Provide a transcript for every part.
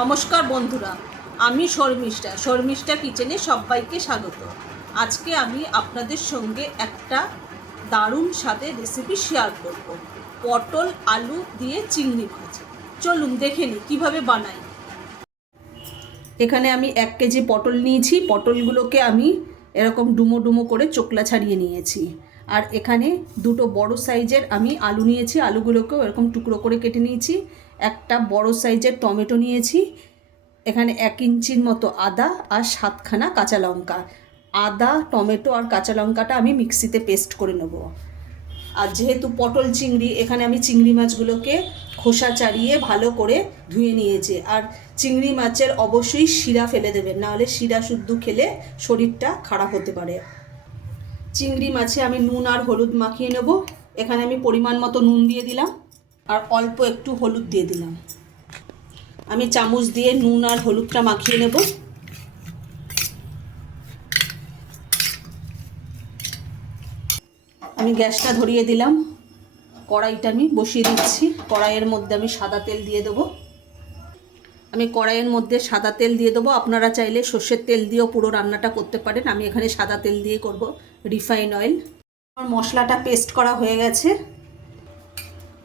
নমস্কার বন্ধুরা, আমি শর্মিষ্ঠা কিচেনে সবাইকে স্বাগত। আজকে আমি আপনাদের সঙ্গে একটা দারুণ স্বাদের রেসিপি শেয়ার করব, পটল আলু দিয়ে চিংড়ি মাছ। চলুন দেখে নিই কীভাবে বানাই। এখানে আমি 1 কেজি পটল নিয়েছি। পটলগুলোকে আমি এরকম ডুমো ডুমো করে চোকলা ছাড়িয়ে নিয়েছি। আর এখানে দুটো বড় সাইজের আমি আলু নিয়েছি, আলুগুলোকেও এরকম টুকরো করে কেটে নিয়েছি। একটা বড় সাইজের টমেটো নিয়েছি। এখানে 1 ইঞ্চির মতো আদা আর 7খানা কাঁচা লঙ্কা। আদা, টমেটো আর কাঁচা লঙ্কাটা আমি মিক্সিতে পেস্ট করে নেব। আর যেহেতু পটল চিংড়ি, এখানে আমি চিংড়ি মাছগুলোকে খোসা ছাড়িয়ে ভালো করে ধুয়ে নিয়েছি। আর চিংড়ি মাছের অবশ্যই শিরা ফেলে দেবেন, নাহলে শিরা শুদ্ধ খেলে শরীরটা খারাপ হতে পারে। চিংড়ি মাছে আমি নুন আর হলুদ মাখিয়ে নেব। এখানে আমি পরিমাণ মতো নুন দিয়ে দিলাম আর অল্প একটু হলুদ দিয়ে দিলাম। আমি চামচ দিয়ে নুন আর হলুদটা মাখিয়ে নেব। আমি গ্যাসটা ধরিয়ে দিলাম, কড়াইটা আমি বসিয়ে দিচ্ছি। কড়াইয়ের মধ্যে আমি সাদা তেল দিয়ে দেবো। আমি কড়াইয়ের মধ্যে সাদা তেল দিয়ে দেবো। আপনারা চাইলে সর্ষের তেল দিয়েও পুরো রান্নাটা করতে পারেন। আমি এখানে সাদা তেল দিয়ে করব, রিফাইন অয়েল। আমার মশলাটা পেস্ট করা হয়ে গেছে,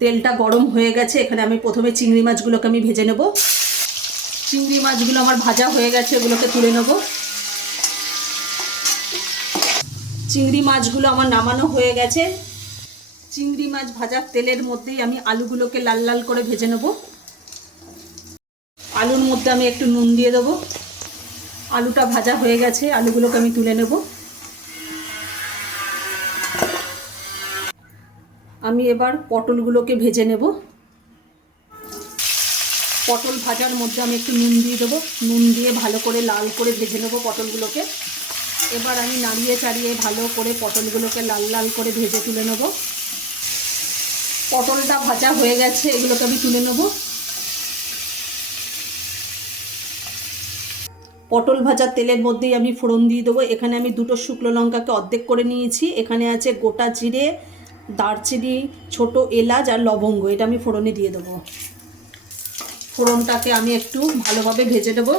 তেলটা গরম হয়ে গেছে। এখানে আমি প্রথমে চিংড়ি মাছগুলোকে আমি ভেজে নেব। চিংড়ি মাছগুলো আমার ভাজা হয়ে গেছে, এগুলোকে তুলে নেব। চিংড়ি মাছগুলো আমার নামানো হয়ে গেছে। চিংড়ি মাছ ভাজার তেলের মধ্যেই আমি আলুগুলোকে লাল লাল করে ভেজে নেব। আলুর মধ্যে আমি একটু নুন দিয়ে দেবো। আলুটা ভাজা হয়ে গেছে, আলুগুলোকে আমি তুলে নেব। আমি এবার পটলগুলোকে ভেজে নেব। পটল ভাজার মধ্যে আমি একটু নুন দিয়ে দেবো। নুন দিয়ে ভালো করে লাল করে ভেজে নেব পটলগুলোকে। এবার আমি নাড়িয়ে চাড়িয়ে ভালো করে পটলগুলোকে লাল লাল করে ভেজে তুলে নেব। পটলটা ভাজা হয়ে গেছে, এগুলোকে আমি তুলে নেব। পটল ভাজার তেলের মধ্যেই আমি ফোড়ন দিয়ে দেবো। এখানে আমি 2টো শুকনো লঙ্কাকে অর্ধেক করে নিয়েছি। এখানে আছে গোটা জিরে, দারচিনি, ছোট এলাচ আর লবঙ্গ। এটা আমি ফোড়নে দিয়ে দেবো। ফোড়নটাকে আমি একটু ভালোভাবে ভেজে দেবো।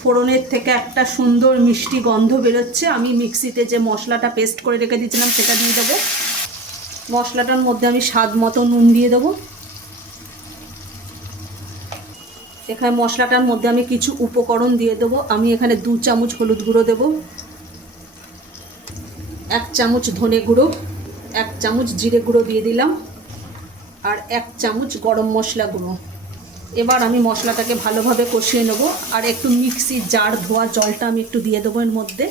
ফোড়নের থেকে একটা সুন্দর মিষ্টি গন্ধ বেরোচ্ছে। আমি মিক্সিতে যে মশলাটা পেস্ট করে রেখে দিয়েছিলাম সেটা দিয়ে দেবো। মশলাটার মধ্যে আমি স্বাদ মতো নুন দিয়ে দেবো। এখানে মশলাটার মধ্যে আমি কিছু উপকরণ দিয়ে দেবো। আমি এখানে 2 চামচ হলুদ গুঁড়ো দেবো, 1 চামচ ধনে গুঁড়ো, 1 চামচ জিরে গুঁড়ো দিয়ে দিলাম আর 1 চামচ গরম মশলা গুঁড়ো। এবার আমি মশলাটাকে ভালোভাবে কষিয়ে নেব। আর একটু মিক্সির জার ধোয়া জলটা আমি একটু দিয়ে দেবো এর মধ্যে।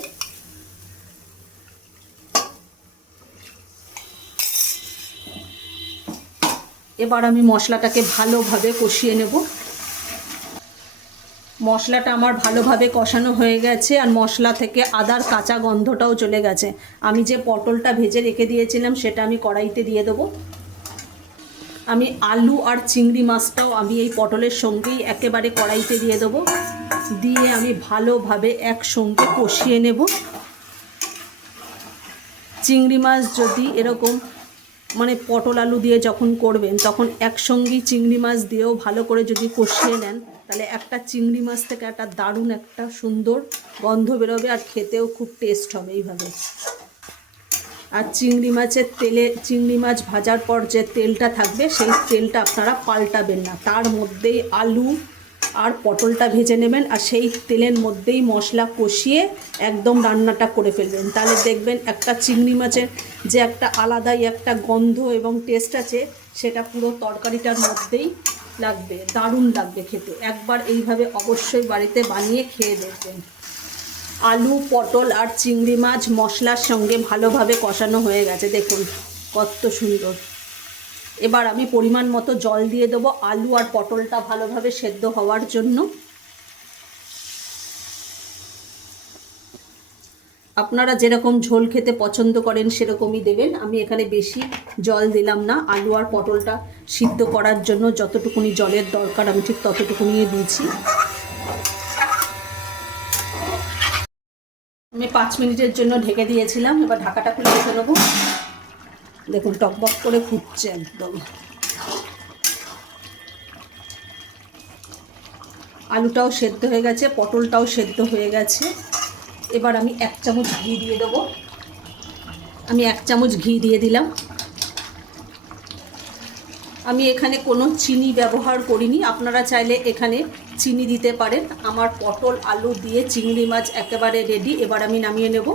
এবার আমি মশলাটাকে ভালোভাবে কষিয়ে নেব। মশলাটা আমার ভালোভাবে কষানো হয়ে গেছে আর মশলা থেকে আদার কাঁচা গন্ধটাও চলে গেছে। আমি যে পটলটা ভেজে রেখে দিয়েছিলাম সেটা আমি কড়াইতে দিয়ে দেবো। আমি আলু আর চিংড়ি মাছটাও আমি এই পটলের সঙ্গেই একেবারে কড়াইতে দিয়ে দেবো। দিয়ে আমি ভালোভাবে একসঙ্গে কষিয়ে নেব। চিংড়ি মাছ যদি এরকম পটল আলু দিয়ে যখন করবেন তখন একসঙ্গেই চিংড়ি মাছ দিয়েও ভালো করে যদি কষিয়ে নেন, তাহলে একটা চিংড়ি মাছ থেকে একটা দারুণ একটা সুন্দর গন্ধ বেরোবে আর খেতেও খুব টেস্ট হবে এইভাবে। আর চিংড়ি মাছের তেলে, চিংড়ি মাছ ভাজার পর যে তেলটা থাকবে সেই তেলটা আপনারা পাল্টাবেন না। তার মধ্যেই আলু আর পটলটা ভেজে নেবেন আর সেই তেলের মধ্যেই মশলা কষিয়ে একদম রান্নাটা করে ফেলবেন। তাহলে দেখবেন একটা চিংড়ি মাছের যে একটা আলাদাই একটা গন্ধ এবং টেস্ট আছে, সেটা পুরো তরকারিটার মধ্যেই লাগবে, দারুণ লাগবে খেতে। একবার এইভাবে অবশ্যই বাড়িতে বানিয়ে খেয়ে দেখবেন। আলু, পটল আর চিংড়ি মাছ মশলার সঙ্গে ভালোভাবে কষানো হয়ে গেছে, দেখুন কত সুন্দর। এবার আমি পরিমাণ মতো জল দিয়ে দেবো আলু আর পটলটা ভালোভাবে সেদ্ধ হওয়ার জন্য। আপনারা যেরকম ঝোল খেতে পছন্দ করেন সেরকমই দেবেন। আমি এখানে বেশি জল দিলাম না। আলু আর পটলটা সিদ্ধ করার জন্য যতটুকুনি জলের দরকার আমি ঠিক ততটুকুনি দিয়েছি। আমি 5 মিনিটের জন্য ঢেকে দিয়েছিলাম। এবার ঢাকাটা খুলে রেখে নেবো। দেখুন টকবক করে ফুটছে একদম। আলুটাও সেদ্ধ হয়ে গেছে, পটলটাও সেদ্ধ হয়ে গেছে। এবার আমি 1 চামচ ঘি দিয়ে দেবো। আমি 1 চামচ ঘি দিয়ে দিলাম। আমি এখানে কোনো চিনি ব্যবহার করিনি, আপনারা চাইলে এখানে চিনি দিতে পারেন। আমার পটল আলু দিয়ে চিংড়ি মাছ একেবারে রেডি। এবার আমি নামিয়ে নেব।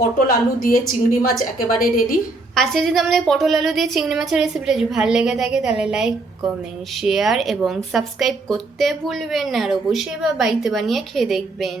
পটল আলু দিয়ে চিংড়ি মাছ একেবারে রেডি। আচ্ছা, যদি আমাদের পটল আলু দিয়ে চিংড়ি মাছের রেসিপিটা যদি ভালো লেগে থাকে তাহলে লাইক, কমেন্ট, শেয়ার এবং সাবস্ক্রাইব করতে ভুলবেন না। আর অবশ্যই বাড়িতে বানিয়ে খেয়ে দেখবেন।